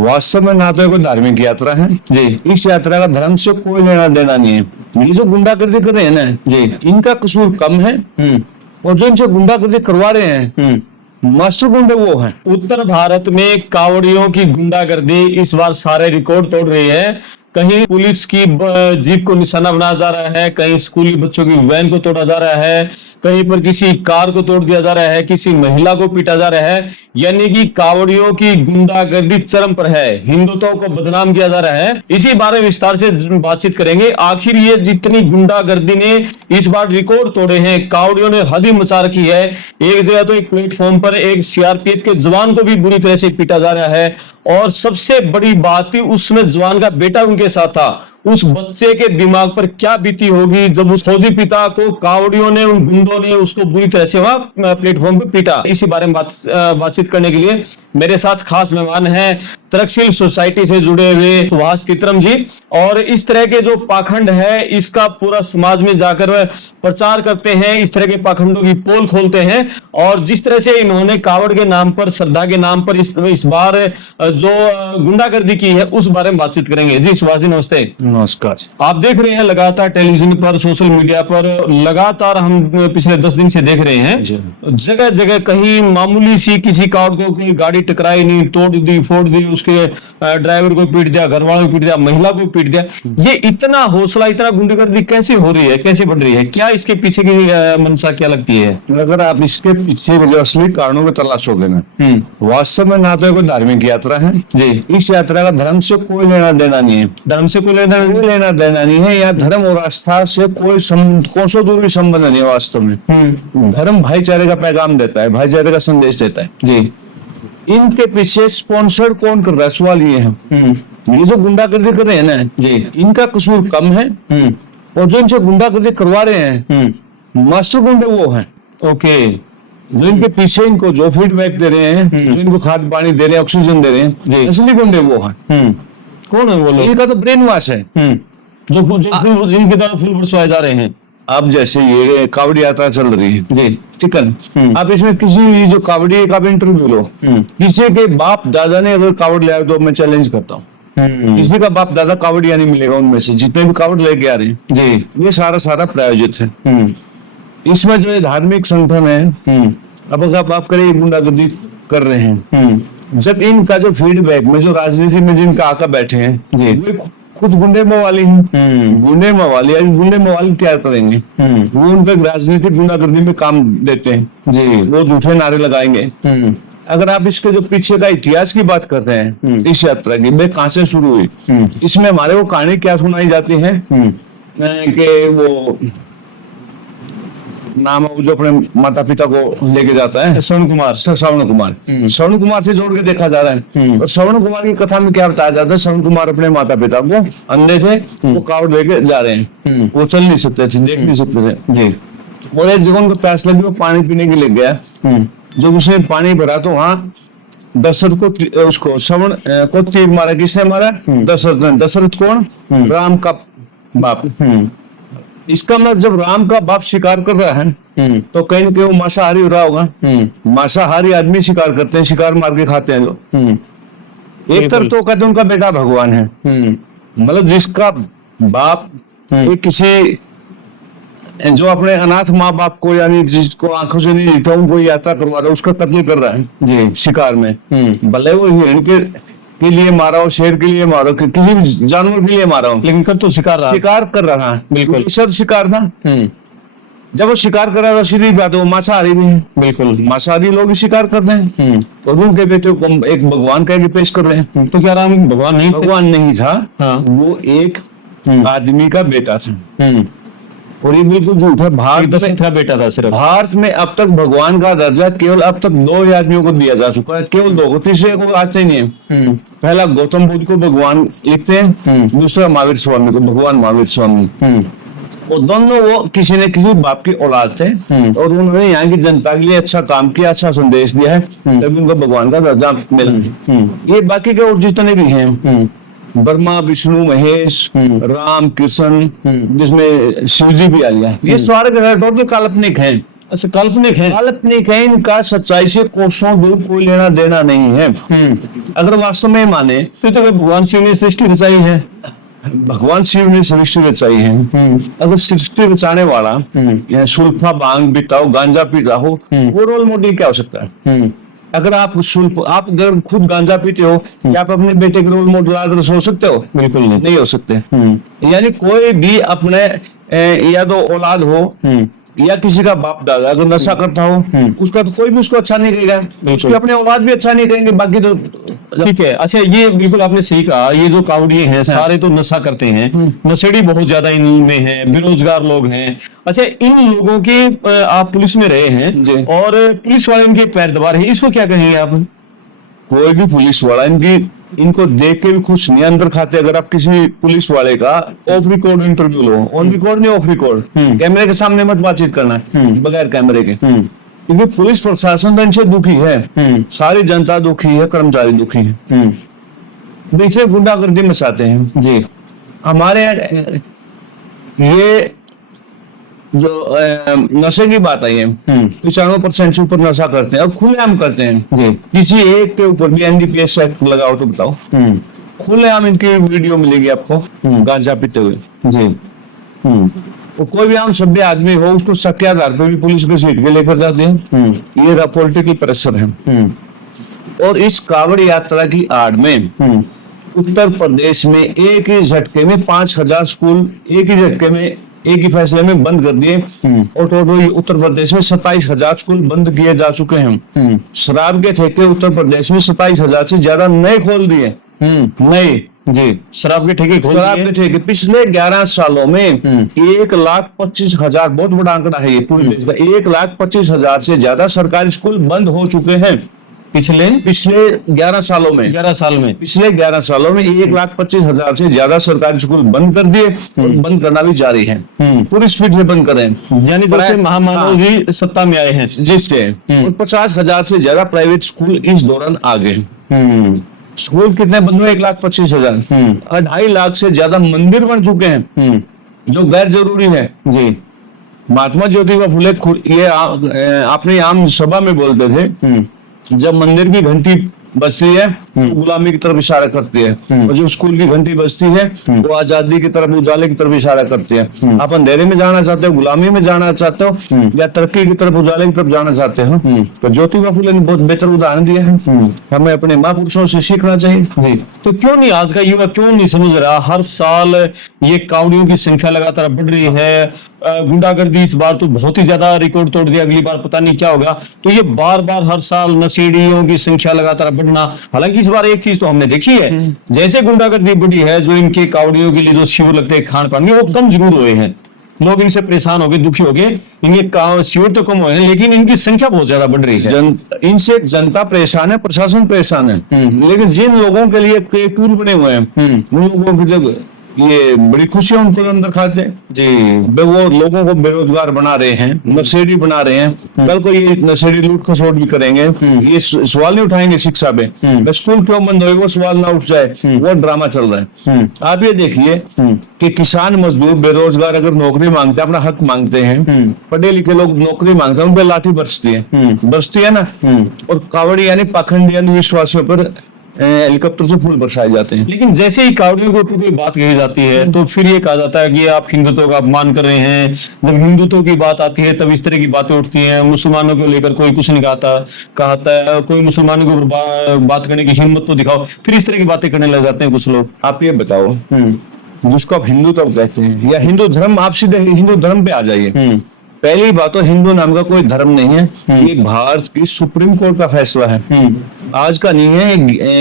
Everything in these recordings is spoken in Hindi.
वास्तव में ना तो कोई धार्मिक यात्रा है जी, इस यात्रा का धर्म से कोई लेना देना नहीं है। ये जो गुंडागर्दी कर रहे हैं ना जी, इनका कसूर कम है और जो इनसे गुंडागर्दी करवा रहे हैं मास्टर गुंडे वो हैं। उत्तर भारत में कावड़ियों की गुंडागर्दी इस बार सारे रिकॉर्ड तोड़ रही है। कहीं पुलिस की जीप को निशाना बनाया जा रहा है, कहीं स्कूली बच्चों की वैन को तोड़ा जा रहा है, कहीं पर किसी कार को तोड़ दिया जा रहा है, किसी महिला को पीटा जा रहा है। यानी कि कावड़ियों की गुंडागर्दी चरम पर है, हिंदुत्व को बदनाम किया जा रहा है। इसी बारे में विस्तार से बातचीत करेंगे। आखिर ये जितनी गुंडागर्दी ने इस बार रिकॉर्ड तोड़े हैं, कावड़ियों ने हद ही मचा रखी है। एक जगह तो एक प्लेटफॉर्म पर एक सीआरपीएफ के जवान को भी बुरी तरह से पीटा जा रहा है और सबसे बड़ी बात ही उसमें जवान का बेटा उनके साथ था। उस बच्चे के दिमाग पर क्या बीती होगी जब उस फौजी पिता को कावड़ियों ने, उन गुंडों ने उसको बुरी तरह से वहां प्लेटफॉर्म पर पीटा। इसी बारे में बातचीत करने के लिए मेरे साथ खास मेहमान हैं तरकशील सोसाइटी से जुड़े हुए सुभाष तितरम जी। और इस तरह के जो पाखंड है इसका पूरा समाज में जाकर प्रचार करते हैं, इस तरह के पाखंडों की पोल खोलते हैं। और जिस तरह से इन्होंने कावड़ के नाम पर, श्रद्धा के नाम पर इस बार जो गुंडागर्दी की है उस बारे में बातचीत करेंगे। जी सुभाष जी नमस्ते। नमस्कार। आप देख रहे हैं लगातार टेलीविजन पर, सोशल मीडिया पर लगातार हम पिछले 10 दिन से देख रहे हैं, जगह जगह कहीं मामूली सी किसी कार को कोई गाड़ी टकराई नहीं, तोड़ दी, फोड़ दी, उसके ड्राइवर को पीट दिया, घर वालों को पीट दिया, महिला को पीट दिया। ये इतना हौसला, इतना गुंडागर्दी कैसे हो रही है, कैसे बढ़ रही है? क्या इसके पीछे की मंशा क्या लगती है? अगर आप इसके पीछे जो असली कारणों में तलाशोगे ना, वास्तव में ना तो कोई धार्मिक यात्रा है जी, इस यात्रा का धर्म से कोई लेना देना नहीं है। धर्म से कोई लेना देना नहीं है, या धर्म और आस्था से कोई कोसों दूर भी संबंध नहीं है। वास्तव में धर्म भाईचारे का पैगाम देता है, भाईचारे का संदेश देता है जी। इनके पीछे स्पॉन्सर कौन कर रहा है, सवाल ये है। ये जो गुंडागर्दी कर रहे हैं ना जी, इनका कसूर कम है और जो इनसे गुंडागर्दी करवा रहे हैं मास्टर गुंडे वो हैं। ओके, जो इनके पीछे इनको जो फीडबैक दे रहे हैं, जो इनको खाद्य पानी दे रहे हैं, ऑक्सीजन दे रहे हैं, असली गुंडे वो हैं। कौन है वो लोग? इनका तो ब्रेन वॉश है जो जिनके द्वारा फूल बरसवाए जा रहे हैं। अब जैसे ये कावड़ी यात्रा चल रही है जी, चिकन, आप इसमें किसी जो कावड़ी का भी इंटरव्यू लो, किसी के बाप दादा ने अगर कावड़ ले आए तो मैं चैलेंज करता हूँ, किसी का बाप दादा कावड़िया नहीं मिलेगा उनमें से, जितने भी कावड़ लेके आ रहे हैं जी। ये सारा प्रायोजित है। इसमें जो धार्मिक संगठन है, अब अगर आप करें गुंडागर्दी कर रहे हैं, जब इनका जो फीडबैक में जो राजनीति में जिनका आकर बैठे हैं जी, वो खुद गुंडे मवाली हैं। गुंडे मवाली तैयार करेंगे, वो उन पर राजनीतिक गुंडागर्दी में काम देते हैं जी, वो झूठे नारे लगाएंगे। अगर आप इसके जो पीछे का इतिहास की बात करते हैं इस यात्रा की, भाई कहां से शुरू हुई, इसमें हमारे वो कहानी क्या सुनाई जाती है कि वो नाम है जो अपने माता पिता को लेके जाता है, श्रवण कुमार से जोड़ के देखा जा रहा है। और श्रवण कुमार की कथा में क्या बताया जाता है, श्रवण कुमार अपने माता पिता को अंधे थे, वो कावड़ लेके जा रहे हैं, वो चल नहीं सकते थे, देख नहीं सकते थे जी। और एक जगह उनको प्यास लगी, वो पानी पीने के लिए गया। जब उसने पानी भरा तो वहाँ दशरथ को, उसको श्रवण को तीर मारा। किसने मारा? दशरथ ने। दशरथ कौन? राम का बाप। इसका मतलब जब राम का बाप शिकार कर रहा है तो कहीं ना कहीं वो मांसाहारी हो रहा होगा। मांसाहारी आदमी शिकार करते हैं, शिकार मार के खाते हैं जो। एक तरफ तो कहते हैं उनका बेटा भगवान है, मतलब जिसका बाप किसी जो अपने अनाथ माँ बाप को, यानी जिसको आंखों से नहीं दिखता, उनको यात्रा करवा रहा है, उसका कत्ल कर रहा है जी शिकार में। भले वो हिरण के लिए मारा हो, शेर के लिए मारा हो, किसी भी जानवर के लिए मारा हो, लेकिन कर तो शिकार कर रहा है। बिल्कुल सब शिकार था। जब वो शिकार कर रहा था, सीधी बात है वो मांसाहारी भी है। बिल्कुल, मांसाहारी लोग ही शिकार कर रहे हैं और उनके बेटे को एक भगवान कह के पेश कर रहे हैं। तो क्या राम भगवान नहीं था? हाँ। वो एक आदमी का बेटा था और ये बिल्कुल झूठ है। भारत का बेटा था सिर्फ। भारत में अब तक भगवान का दर्जा केवल अब तक 2 आदमियों को दिया जा चुका है, केवल 2 को, तीसरे को आज से नहीं है। पहला गौतम बुद्ध को भगवान लिखते हैं, दूसरा महावीर स्वामी को भगवान महावीर स्वामी। और दोनों वो किसी न किसी बाप की औलाद थे और उन्होंने यहाँ की जनता के लिए अच्छा काम किया, अच्छा संदेश दिया है, तभी उनको भगवान का दर्जा मिला। ये बाकी के और जितने भी हैं, ब्रह्मा विष्णु महेश राम कृष्ण, जिसमें शिव जी भी आ गया, ये सारे टोटल काल्पनिक हैं। अच्छा, काल्पनिक है। काल्पनिक है, इनका सच्चाई से कोसों दूर कोई लेना देना नहीं है। अगर वास्तव में माने तो भगवान शिव ने सृष्टि रचाई है। भगवान शिव ने सृष्टि रचाई है, अगर सृष्टि रचाने वाला या सुल्फा भांग पीता हो, गांजा पीता हो, वो रोल मॉडल क्या हो सकता है? अगर आप अगर खुद गांजा पीते हो, क्या आप अपने बेटे के रोल मॉडल आदर्श हो सकते हो? बिल्कुल नहीं। नहीं हो सकते। यानी कोई भी अपने या तो औलाद हो या किसी का बाप दादा अगर नशा करता हो, उसका तो कोई भी उसको अच्छा नहीं कहेगा, उसके अपने औलाद भी अच्छा नहीं कहेंगे, बाकी तो ठीक है। अच्छा, ये बिल्कुल आपने सही कहा, ये जो कावड़िए हैं सारे तो नशा करते हैं, नशेड़ी बहुत ज्यादा इनमें है, बेरोजगार लोग हैं। अच्छा, इन लोगों के आप पुलिस में रहे हैं और पुलिस वाले इनके पैर दबा रहे हैं, इसको क्या कहेंगे आप? कोई भी पुलिस वाला इनको देख के भी खुश नहीं, अंदर खाते। अगर आप किसी पुलिस वाले का of record interview low, on record नहीं, ऑफ रिकॉर्ड, कैमरे के सामने मत बातचीत करना, बगैर कैमरे के, क्योंकि पुलिस प्रशासन तो इनसे दुखी है, सारी जनता दुखी है, कर्मचारी दुखी है, देखिए गुंडागर्दी मचाते हैं जी। हमारे ये जो नशे की बात आई है, 95% से ऊपर नशा करते हैं और खुलेआम करते हैं जी। किसी एक के ऊपर भी NDPS एक्ट लगाओ तो बताओ, खुलेआम इनकी वीडियो मिलेगी आपको गांजा पीते हुए जी। तो कोई भी आम सभ्य आदमी हो, उसको शक के आधार पर भी पुलिस के सीट के लेकर जाते हैं। ये पॉलिटिकल प्रेशर है। और इस कांवड़ यात्रा की आड़ में उत्तर प्रदेश में एक ही झटके में 5000 स्कूल एक ही फैसले में बंद कर दिए, और टोटल उत्तर प्रदेश में 27,000 स्कूल बंद किए जा चुके हैं। शराब के ठेके उत्तर प्रदेश में 27,000 से ज्यादा नए खोल दिए, नए जी। शराब के ठेके पिछले 11 सालों में 1,25,000, बहुत बड़ा आंकड़ा है ये पूरे देश का, 1,25,000 से ज्यादा सरकारी स्कूल बंद हो चुके हैं पिछले 11 सालों में। 11 साल में पिछले 11 सालों में 1,25,000 से ज्यादा सरकारी स्कूल बंद कर दिए, और बंद करना भी जारी है, पूरी स्पीड से बंद करें। यानी जैसे महामानव जी सत्ता में आए हैं जिससे, और 50,000 से ज्यादा प्राइवेट स्कूल इस दौरान आ गए। स्कूल कितने बंद हुए? 1,25,000। 2.5 लाख से ज्यादा मंदिर बन चुके हैं, जो गैर जरूरी है जी। महात्मा ज्योतिबा फुले ये अपने आम सभा में बोलते थे, जब मंदिर की घंटी बजती है तो गुलामी की तरफ इशारा करती है, और जब स्कूल की घंटी बजती है वो आजादी की तरफ, उजाले की तरफ इशारा करती है। आप अंधेरे में जाना चाहते हो, गुलामी में जाना चाहते हो, या तरक्की की तरफ, उजाले की तरफ जाना चाहते हो, तो ज्योतिबा फुले ने बहुत बेहतर उदाहरण दिया है। हमें अपने महापुरुषों से सीखना चाहिए जी। तो क्यों नहीं आज का युवा क्यों नहीं समझ रहा? हर साल ये कावड़ियों की संख्या लगातार बढ़ रही है, गुंडागर्दी इस बार तो बहुत ही ज्यादा रिकॉर्ड तोड़ दिया, अगली बार पता नहीं क्या होगा। तो ये बार बार हर साल नशेड़ियों की संख्या लगातार बढ़ना, हालांकि इस बार एक चीज तो हमने देखी है, जैसे गुंडागर्दी बढ़ी है, जो इनके कावड़ियों के लिए जो शिविर लगते हैं खान पान के, वो कम जरूर हुए हैं, लोग इनसे परेशान हो गए, दुखी हो गए, इनके शिविर तो कम हुए हैं, लेकिन इनकी संख्या बहुत ज्यादा बढ़ रही है। इनसे जनता परेशान है, प्रशासन परेशान है, लेकिन जिन लोगों के लिए टूल बने हुए हैं, उन लोगों की जब ये बड़ी खुशी है उनको अंदर खाते जी। वो लोगों को बेरोजगार बना रहे हैं, नशेड़ी बना रहे हैं, कल को ये नशेड़ी लूट खसोट भी करेंगे, ये सवाल नहीं उठाएंगे शिक्षा पे, स्कूल क्यों बंद होगा, वो सवाल ना उठ जाए, वो ड्रामा चल रहा है। आप ये देखिए कि किसान मजदूर बेरोजगार अगर नौकरी मांगते हैं, अपना हक मांगते हैं, पढ़े लिखे लोग नौकरी मांगते हैं, उन पर लाठी बरसती है ना, और कावड़ी यानी पाखंडी अंधविश्वासियों पर हेलीकॉप्टर से फूल बरसाए जाते हैं। लेकिन जैसे ही कावड़ियों के ऊपर कोई बात कही जाती है तो फिर ये कहा जाता है कि आप हिंदुत्व का अपमान कर रहे हैं। जब हिंदुत्व की बात आती है तब इस तरह की बातें उठती हैं। मुसलमानों को लेकर कोई कुछ नहीं कहता है, कोई मुसलमानों के ऊपर बात करने की हिम्मत तो दिखाओ, फिर इस तरह की बातें करने लग जाते हैं कुछ लोग। आप ये बताओ, जिसको आप हिंदुत्व कहते हैं या हिंदू धर्म, आप सीधे हिंदू धर्म पे आ जाइए। पहली बात तो हिंदू नाम का कोई धर्म नहीं है, ये भारत की सुप्रीम कोर्ट का फैसला है, आज का नहीं है,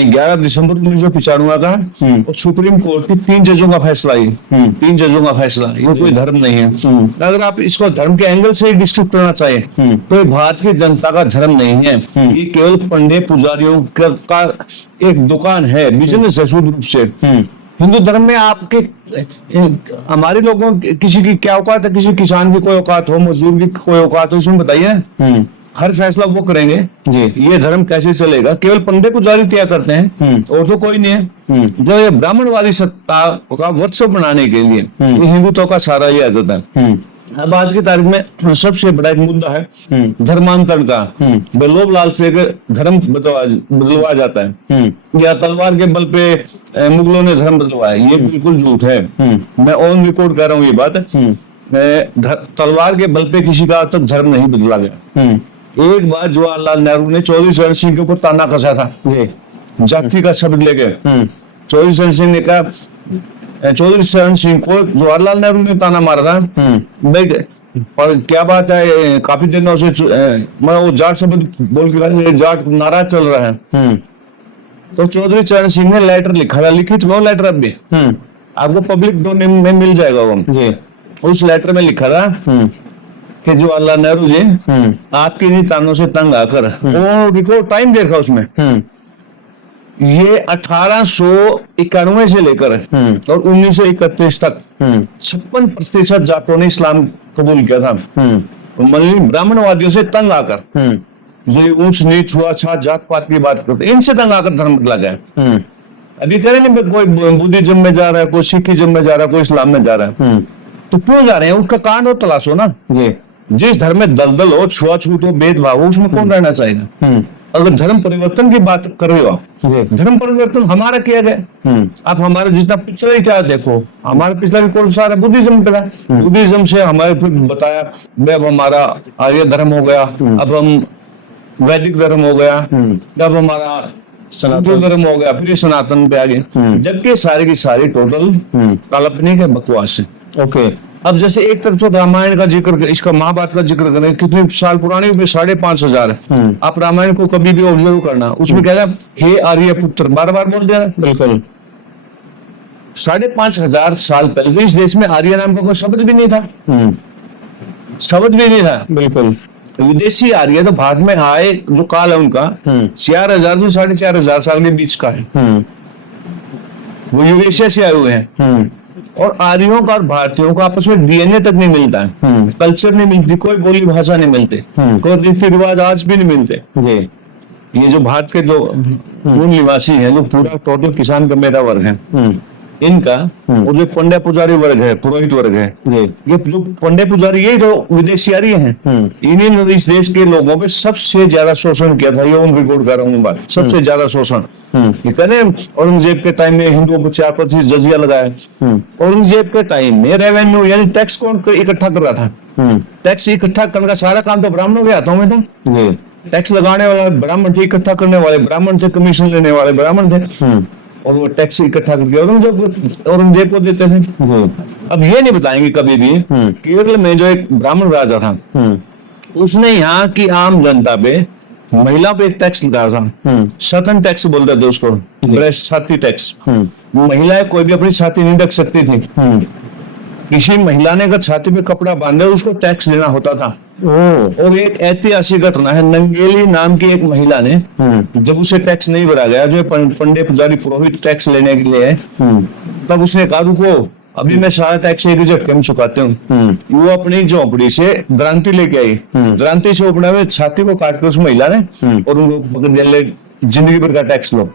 11 दिसंबर 1995 का, और सुप्रीम कोर्ट की 3 जजों का फैसला, ये 3 जजों का फैसला, ये कोई धर्म नहीं है। अगर आप इसको धर्म के एंगल से डिस्क्राइब करना चाहिए तो ये भारत की जनता का धर्म नहीं है, ये केवल पंडित पुजारियों का एक दुकान है, बिजनेस है शुद्ध रूप से। हिंदू धर्म में आपके हमारे लोगों किसी की क्या औकात है, किसी किसान की कोई औकात हो, मजदूर की कोई औकात हो, इसमें बताइए। हर फैसला वो करेंगे जी। ये धर्म कैसे चलेगा? केवल पंडित पुजारी तय करते हैं, और तो कोई नहीं है। जो ये ब्राह्मण वाली सत्ता का वर्चस्व बनाने के लिए हिंदुत्व का सारा ये आदत है। अब आज की तारीख में सबसे बड़ा एक मुद्दा है धर्मांतरण का। लोभ लालच के धर्म बदलवा जाता है, या तलवार के बल पे मुगलों ने धर्म बदलवाया, ये बिल्कुल झूठ है। मैं ऑन रिकॉर्ड कर रहा हूँ ये बात। तलवार के बल पे किसी का आज तक धर्म नहीं बदला गया। एक बार जवाहरलाल नेहरू ने चौधरी चरण सिंह के ऊपर ताना कसा था जाति का शब्द लेके। चौधरी चरण सिंह ने कहा, चौधरी चरण सिंह को जवाहरलाल नेहरू ने ताना मारा था भाई, पर क्या बात है काफी दिनों से मैं वो जाट शब्द बोल के जाट नाराज चल रहा है। तो चौधरी चरण सिंह ने लेटर लिखा था, लिखित वो लेटर अब भी आपको पब्लिक डोमेन में मिल जाएगा वो जी। उस लेटर में लिखा था कि जवाहरलाल नेहरू जी आपकी इन्हीं तानों से तंग आकर, वो रिकॉर्ड टाइम देखा उसमें, ये 1891 से लेकर और 1931 तक 56% जाटों ने इस्लाम कबूल किया था। मतलब ब्राह्मणवादियों से तंग आकर, जो ऊंच नीच हुआ छात जात पात की बात करते, इनसे तंग आकर धर्म बदला गया। अभी करेंगे कोई बुद्धिज्म में जा रहा है, कोई सिखिज्म में जा रहा है, कोई इस्लाम में जा रहा है, तो क्यों जा रहे हैं? उसका कारण और तलाशो ना जी। जिस धर्म में दलदल हो, छुआछूत हो, भेदभाव हो, उसमें कौन रहना चाहेगा? अगर धर्म परिवर्तन की बात कर रहे हो आप, धर्म परिवर्तन हमारा किया गया। आप हमारा जितना पिछला इतिहास देखो, हमारा पिछला रिकॉर्ड सारा बुद्धिज्म पे है। बुद्धिज्म से हमारे फिर बताया, अब हमारा आर्य धर्म हो गया, अब हम वैदिक धर्म हो गया, अब हमारा सनातन धर्म हो गया, फिर सनातन पे आ गए। जबकि सारी की सारी टोटल काल्पनिक है, बकवास है। ओके, अब जैसे एक तरफ तो रामायण का जिक्र, इसका महाभारत का जिक्र करें, कितने साल पुरानी, 5,500 है। आप रामायण को कभी भी ऑब्जर्व करना, उसमें क्या है, हे आर्य पुत्र, बार बार बोल दिया। बिल्कुल 5,500 साल पहले इस देश में आर्य नाम का कोई शब्द भी नहीं था, शब्द भी नहीं था। बिल्कुल विदेशी आर्य तो भारत में आए, जो काल है उनका 4,000 से 4,500 साल के बीच का है। वो यूरेशिया से आए हुए हैं। और आर्यों का और भारतीयों का आपस में डीएनए तक नहीं मिलता है, कल्चर नहीं मिलती, कोई बोली भाषा नहीं मिलते, कोई रीति रिवाज आज भी नहीं मिलते जी। ये जो भारत के जो मूल निवासी हैं, जो पूरा टोटल किसान का मेरा वर्ग है, इनका और जो पंडे पुजारी वर्ग है, पुरोहित वर्ग है जी, ये जो पंडे पुजारी, ये जो विदेशी आर्य हैं, इन्हीं इस देश के लोगों पे सबसे ज्यादा शोषण किया था। ये ऑन रिकॉर्ड कर रहा हूँ बात, सबसे ज्यादा शोषण। ये कहने औरंगजेब के टाइम में हिंदुओं को 4% जजिया लगाया। औरंगजेब के टाइम में रेवेन्यू यानी टैक्स कौन इकट्ठा कर रहा था? टैक्स इकट्ठा करने का सारा काम तो ब्राह्मणों के हाथों में था जी। टैक्स लगाने वाले ब्राह्मण थे, इकट्ठा करने वाले ब्राह्मण थे, कमीशन लेने वाले ब्राह्मण थे, और वो टैक्स इकट्ठा करके औरंगजेब को देते थे। अब ये नहीं बताएंगे कभी भी, केरल में जो एक ब्राह्मण राजा था, उसने यहाँ की आम जनता पे, महिला पे एक टैक्स लगाया था, सतन टैक्स बोलते थे उसको, ब्रेस्ट छाती टैक्स। महिलाएं कोई भी अपनी छाती नहीं ढक सकती थी। किसी महिला ने अगर छाती पे कपड़ा बांधे, उसको टैक्स देना होता था। और एक ऐतिहासिक घटना है, नंगेली नाम की एक महिला ने, जब उसे टैक्स नहीं भरा गया, जो पंडे पुजारी पुरोहित टैक्स लेने के लिए, तब उसने कहा रुको, अभी मैं सारा टैक्स रिजर्व कम चुकाते हूँ। वो अपनी झोपड़ी से द्रांति लेके आई, द्रांति से उपड़ा में छाती को काट कर उस महिला ने, और उनको पकड़ दिया, जिंदगी भर का टैक्स लो।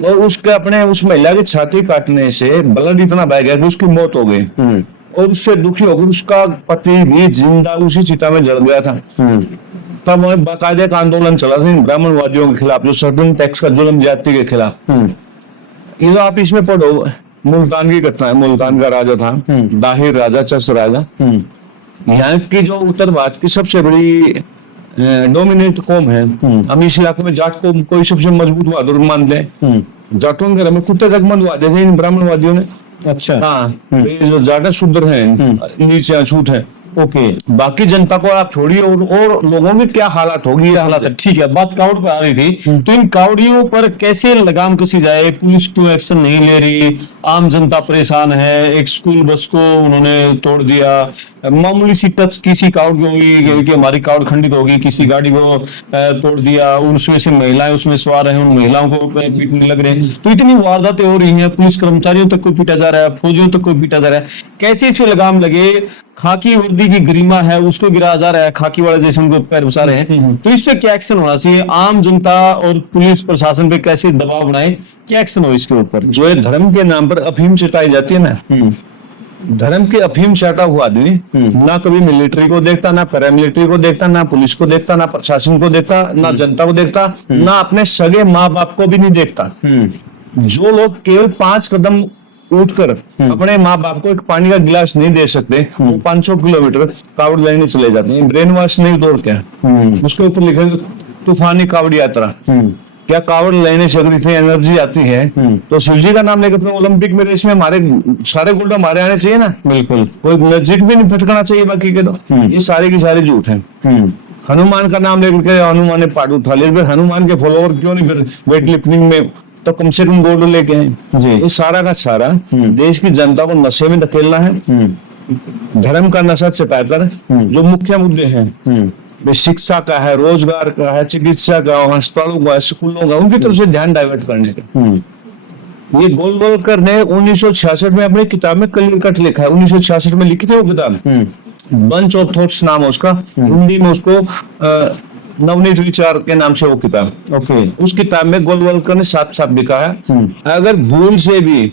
और उसके अपने उस महिला की छाती काटने से ब्लड इतना बह गया कि उसकी मौत हो गई। और उससे दुखी होकर उसका पति भी जिंदा उसी चिता में जल गया था। तब बाकायदे का आंदोलन चला था ब्राह्मणवादियों के खिलाफ, जो सदन टैक्स का जुल्म ज्यादती के खिलाफ। ये तो आप इसमें पढ़ो, मुल्तान की घटना है। मुल्तान का राजा था दाहिर राजा, चस राजा। यहाँ की जो उत्तर भारत की सबसे बड़ी डोमिनेट कौम है। हम इस इलाके में जाट को कोई सबसे मजबूत बहादुर मानते हैं। जाटों के घर में कुत्ते तक मंदवा देते इन ब्राह्मणवादियों ने। अच्छा, हाँ, तो ये जो जाट शूद्र हैं, नीचे अछूत है। ओके, बाकी जनता को आप छोड़िए, और लोगों की क्या हालत होगी, ये हालत है। ठीक है, बात कावड़ पर आ रही थी, तो इन कावड़ियों पर कैसे लगाम कसी जाए? पुलिस क्यों एक्शन नहीं ले रही? आम जनता परेशान है। एक स्कूल बस को उन्होंने तोड़ दिया, मामूली सी टच किसी कावड़ की होगी कि हमारी कावड़ खंडित होगी, किसी गाड़ी को तोड़ दिया, उसमें से महिलाएं उसमें सवार हैं, उन महिलाओं को पीटने लग रहे हैं। तो इतनी वारदातें हो रही हैं, पुलिस कर्मचारियों तक कोई पीटा जा रहा है, फौजियों तक कोई पीटा जा रहा है। कैसे इस पे लगाम लगे? खाकी वर्दी की गरिमा है, उसको गिराया जा रहा है, खाकी वाले जैसे उनको पैर बसा रहे हैं। तो इस पे क्या एक्शन होना चाहिए? आम जनता और पुलिस प्रशासन पे कैसे दबाव बनाए, क्या एक्शन हो इसके ऊपर? जो धर्म के नाम पर अफीम चटाई जाती है ना, धर्म की अफीम चाटा हुआ आदमी ना कभी मिलिट्री को देखता, ना पैरामिलिट्री को देखता, ना पुलिस को देखता, ना प्रशासन को देखता, ना जनता को देखता, ना अपने सगे माँ बाप को भी नहीं देखता। जो लोग केवल 5 कदम उठकर अपने माँ बाप को एक पानी का गिलास नहीं दे सकते, वो 500 किलोमीटर कावड़ लेने चले जाते हैं। ब्रेन वॉश नहीं दौड़ क्या, उसके ऊपर लिखे तूफानी कावड़ यात्रा। क्या कावड़ लेने से अगर इतनी एनर्जी आती है तो शिव जी का नाम लेकर अपने ओलंपिक में रेस में हमारे सारे गोल्ड हमारे आने चाहिए ना। बिल्कुल, कोई नजदीक भी नहीं फटकना चाहिए बाकी के। तो ये सारे की सारे झूठ हैं। हनुमान का नाम लेकर के हनुमान ने पार्ट उठा लिया, हनुमान के फॉलोअर क्यों नहीं फिर वेट लिफ्टिंग में तो कम से कम गोल्ड लेके हैं जी। ये सारा का सारा देश की जनता को नशे में धकेलना है। धर्म का नशा छिपाकर जो मुख्य मुद्दे हैं शिक्षा का है, रोजगार का है, चिकित्सा का, अस्पतालों का, स्कूलों का, उनकी तरफ से ध्यान डाइवर्ट करने का। ये गोलवलकर ने 1966 में अपनी किताब में क्लियर कट लिखा है। 1966 में लिखी थी वो किताब, बंच ऑफ थॉट्स नाम है उसका, हिंदी में उसको नवनीत विचार के नाम से वो किताब। ओके, उस किताब में गोलवलकर ने साफ साफ लिखा है अगर भूल से भी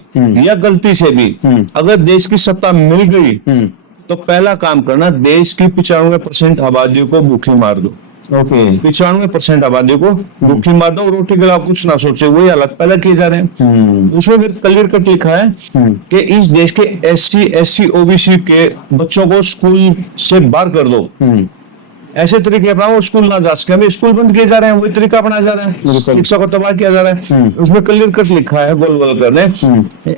या गलती से भी अगर देश की सत्ता मिल गई तो पहला काम करना देश की 95% आबादी को भूखे मार दो। ओके, 95% आबादी को भूखे मार दो, रोटी के अलावा कुछ ना सोचे, वही हालत पैदा किए जा रहे हैं। उसमें फिर क्लियर कट लिखा है कि इस देश के SC OBC के बच्चों को स्कूल से बाहर कर दो। ऐसे तरीके अपनाओ स्कूल ना जा सके, हमें स्कूल बंद किए जा रहे हैं, वही तरीका अपनाया जा रहा है, शिक्षा को तबाह किया जा रहा है। उसमें क्लियर कट लिखा है गोलवलकर ने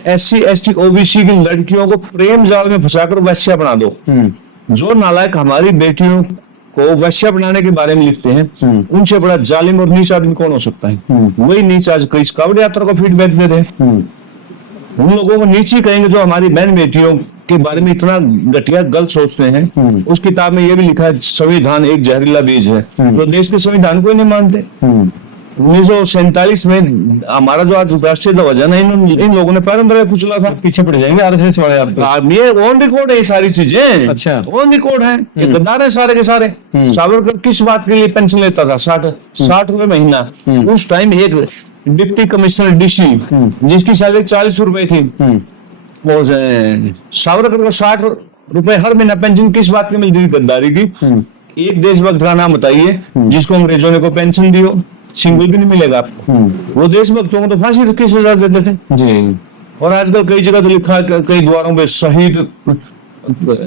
SC ST OBC की लड़कियों को प्रेम जाल में फंसाकर वैश्या बना दो। जो नालायक हमारी बेटियों को वैश्या बनाने के बारे में लिखते हैं, उनसे बड़ा जालिम और नीच आदमी कौन हो सकता है? वही नीच आज कई कावड़ यात्रा को फीडबैक दे रहे हैं। उन लोगों को नीच ही कहेंगे जो हमारी बहन बेटियों के बारे में इतना घटिया गलत सोचते हैं। उस किताब में ये भी लिखा है संविधान एक जहरीला बीज है। तो देश के संविधान को ही नहीं मानते। 1947 में हमारा जो आज राष्ट्रीय ध्वज है ना, इन लोगों ने पैरंदर कुचला था। पीछे पड़ जाएंगे RSS वाले आप। ये ऑन रिकॉर्ड है ये सारी चीजें। अच्छा, ऑन रिकॉर्ड है, ये गद्दार है सारे के सारे। सावरकर किस बात के लिए पेंशन लेता था? 60 रुपए महीना। उस टाइम एक डिप्टी कमिश्नर DC जिसकी सैलरी 40 रुपए थी, वो सावरकर को 60 रुपए हर महीना पेंशन किस बात की मिलती थी? गद्दारी की। एक देशभक्त का नाम बताइए जिसको अंग्रेजों ने को पेंशन दी हो? सिंगल भी नहीं मिलेगा आपको। वो देशभक्तों को तो फांसी 21,000 देते थे जी। और आजकल कई जगह तो लिखा है कई द्वारों पे शहीद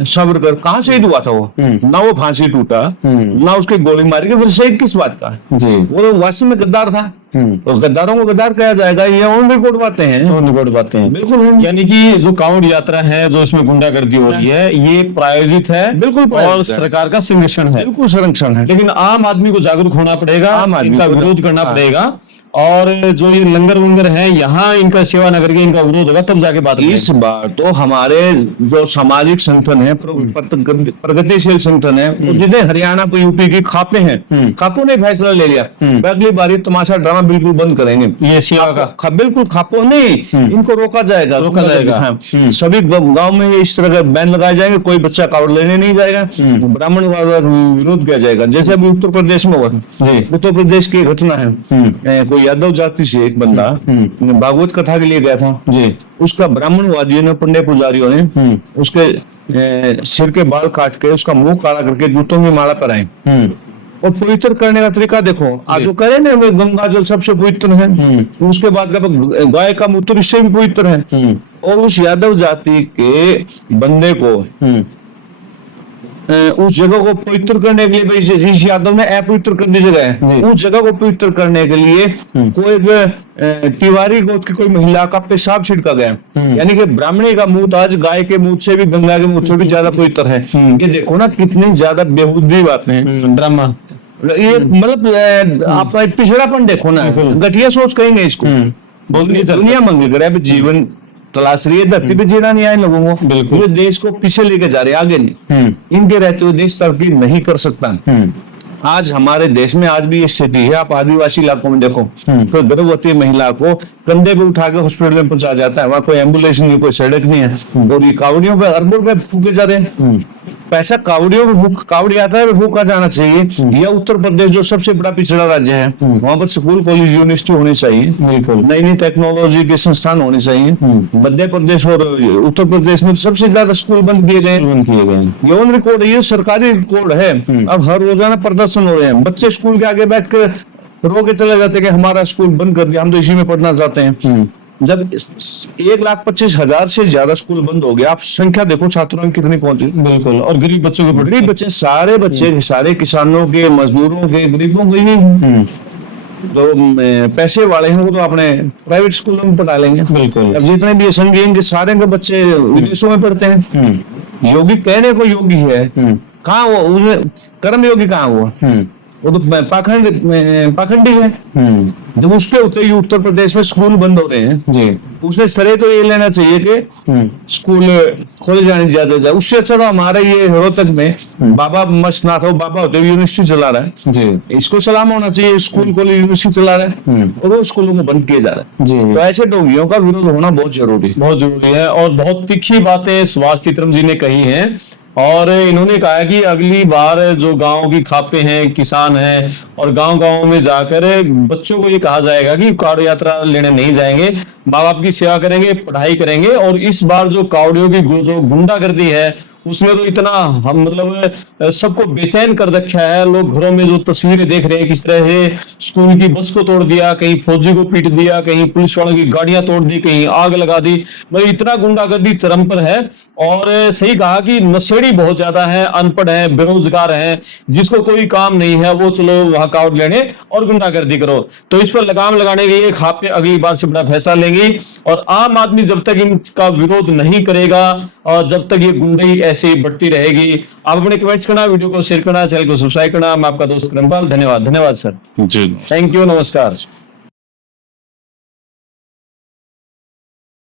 सावरकर। कहाँ शहीद हुआ था वो? ना वो फांसी टूटा, ना उसकी गोली मारी गई, फिर शहीद किस बात का जी? वो तो वास्तव में गद्दार था। तो गद्दारों को गद्दार कहा जाएगा, ये ऑन रिकॉर्ड बातें हैं। ऑन रिकॉर्ड बातें हैं, बिल्कुल। यानी कि जो कांवड़ यात्रा है, जो इसमें गुंडागर्दी हो रही है, ये प्रायोजित है, बिल्कुल, और सरकार का संरक्षण है, बिल्कुल संरक्षण है। लेकिन आम आदमी को जागरूक होना पड़ेगा, आम आदमी इनका विरोध करना पड़ेगा। और जो ये लंगर वंगर है यहाँ, इनका सेवा न करके इनका विरोध होगा, तब जाके बात। इस बार तो हमारे जो सामाजिक संगठन है, प्रगतिशील संगठन है, जितने हरियाणा को यूपी की खापे हैं, खापों ने फैसला ले लिया अगली बार तमाशा ड्रामा बिल्कुल बंद करेंगे। ये सेवा का बिल्कुल खापों नहीं, इनको रोका जाएगा। सभी गांव में इस तरह का बैन लगाए जाएंगे, कोई बच्चा कावड़ लेने नहीं जाएगा, ब्राह्मण का विरोध किया जाएगा। जैसे अभी उत्तर प्रदेश में हुआ, उत्तर प्रदेश की घटना है, कोई यादव जाति से एक बंदा भागवत कथा के लिए गया था जी। उसका ब्राह्मणवादियों ने, पंडे पुजारियों ने उसके सिर के बाल काट के उसका मुंह काला करके जूतों में माला कराई। और पवित्र करने का तरीका देखो, आज जो करे ना गंगा जल सबसे पवित्र है, उसके बाद गाय का मूत्र इससे भी पवित्र है। और उस यादव जाति के बंदे को उस जगह को पवित्र करने के लिए, जिस यादव ने अपवित्र कर दी जगह है, उस जगह को पवित्र करने के लिए कोई तिवारी गोत्र की कोई महिला का पेशाब छिड़का गया। यानी कि ब्राह्मणी का मूत आज गाय के मूत से भी, गंगा के मूत से भी ज्यादा पवित्र है। ये देखो ना कितनी ज्यादा बेहुदी बातें हैं, ड्रामा। ये मतलब आप पिछड़ापन देखो ना, घटिया सोच कहेंगे इसको। दुनिया मंगी करे जीवन तलाश रही है, धरती पे जीना नहीं आए लोगों को। बिल्कुल, ये देश को पीछे लेके जा रहे हैं, आगे नहीं। इनके रहते हुए देश तरक्की नहीं कर सकता। आज हमारे देश में आज भी ये स्थिति है। आप आदिवासी इलाकों में देखो, कोई गर्भवती महिला को कंधे पे उठा के हॉस्पिटल में पहुंचा जाता है, वहां कोई एम्बुलेंस नहीं, कोई सड़क नहीं है, और ये कावड़ियों पे अरबों रुपए फूके जा रहे हैं। पैसा कावड़ियों में कावड़ी यात्रा में फूका जाना चाहिए। या उत्तर प्रदेश जो सबसे बड़ा पिछड़ा राज्य है, वहां पर स्कूल कॉलेज यूनिवर्सिटी होनी चाहिए, बिल्कुल। नई नई टेक्नोलॉजी के संस्थान होने चाहिए। मध्य प्रदेश और उत्तर प्रदेश में सबसे ज्यादा स्कूल बंद किए गए, ये ऑन रिकॉर्ड है, ये सरकारी रिकॉर्ड है। अब हर रोजाना प्रदर्शन हो रहे हैं, बच्चे स्कूल के आगे बैठ कर रो के चले जाते कि हमारा स्कूल बंद कर दिया, हम तो इसी में पढ़ना चाहते हैं। जब 1,25,000 से ज्यादा स्कूल बंद हो गया, आप संख्या देखो छात्रों की कितनी पहुंची। बिल्कुल। और गरीब बच्चों के गरीब बच्चे, सारे बच्चे, सारे किसानों के, मजदूरों के, गरीबों के ही, जो पैसे वाले हैं वो तो अपने प्राइवेट स्कूलों में पढ़ा लेंगे। बिल्कुल। अब जितने भी संघीय इनके सारे के बच्चे विदेशों में पढ़ते हैं। योगी कहने को योगी है, कहाँ वो, उसमें कर्म योगी कहाँ हुआ? वो तो पाखंडी है। जब उसके होते ही उत्तर प्रदेश में स्कूल बंद हो रहे हैं जी, उसने सरे तो ये लेना चाहिए कि स्कूल खोले जाने की इजाजत हो जाए। उससे अच्छा तो हमारे ये रोहतक में बाबा मस्तनाथ हो, बाबा होते हुए यूनिवर्सिटी चला रहा है जी, इसको सलाम होना चाहिए। स्कूल कॉलेज यूनिवर्सिटी चला रहा है और वो स्कूलों को बंद किया जा रहा है जी। तो ऐसे डोंगियों का विरोध होना बहुत जरूरी है। और बहुत तीखी बातें सुभाष चित्रम जी ने कही हैं। और इन्होंने कहा कि अगली बार जो गांव की खापे हैं, किसान हैं, और गांव-गांव में जाकर बच्चों को ये कहा जाएगा कि कावड़ यात्रा लेने नहीं जाएंगे, माँ बाप की सेवा करेंगे, पढ़ाई करेंगे। और इस बार जो कावड़ियों की जो गुंडागर्दी है, उसमें तो इतना हम मतलब सबको बेचैन कर रखा है। लोग घरों में जो तस्वीरें देख रहे हैं, किस तरह से स्कूल की बस को तोड़ दिया, कहीं फौजी को पीट दिया, कहीं पुलिस वालों की गाड़ियां तोड़ दी, कहीं आग लगा दी, मतलब इतना गुंडागर्दी चरम पर है। और सही कहा कि नशेड़ी बहुत ज्यादा है, अनपढ़ है, बेरोजगार है, जिसको कोई काम नहीं है वो चलो वहां कावड़ लेने और गुंडागर्दी करो। तो इस पर लगाम लगाने के लिए खापे अगली बार से बड़ा फैसला लेंगी। और आम आदमी जब तक इनका विरोध नहीं करेगा और जब तक ये गुंडई ऐसे ही बढ़ती रहेगी। आप अपने कमेंट्स करना, वीडियो को शेयर करना, चैनल को सब्सक्राइब करना। मैं आपका दोस्त करमपाल, धन्यवाद सर जी। थैंक यू, नमस्कार।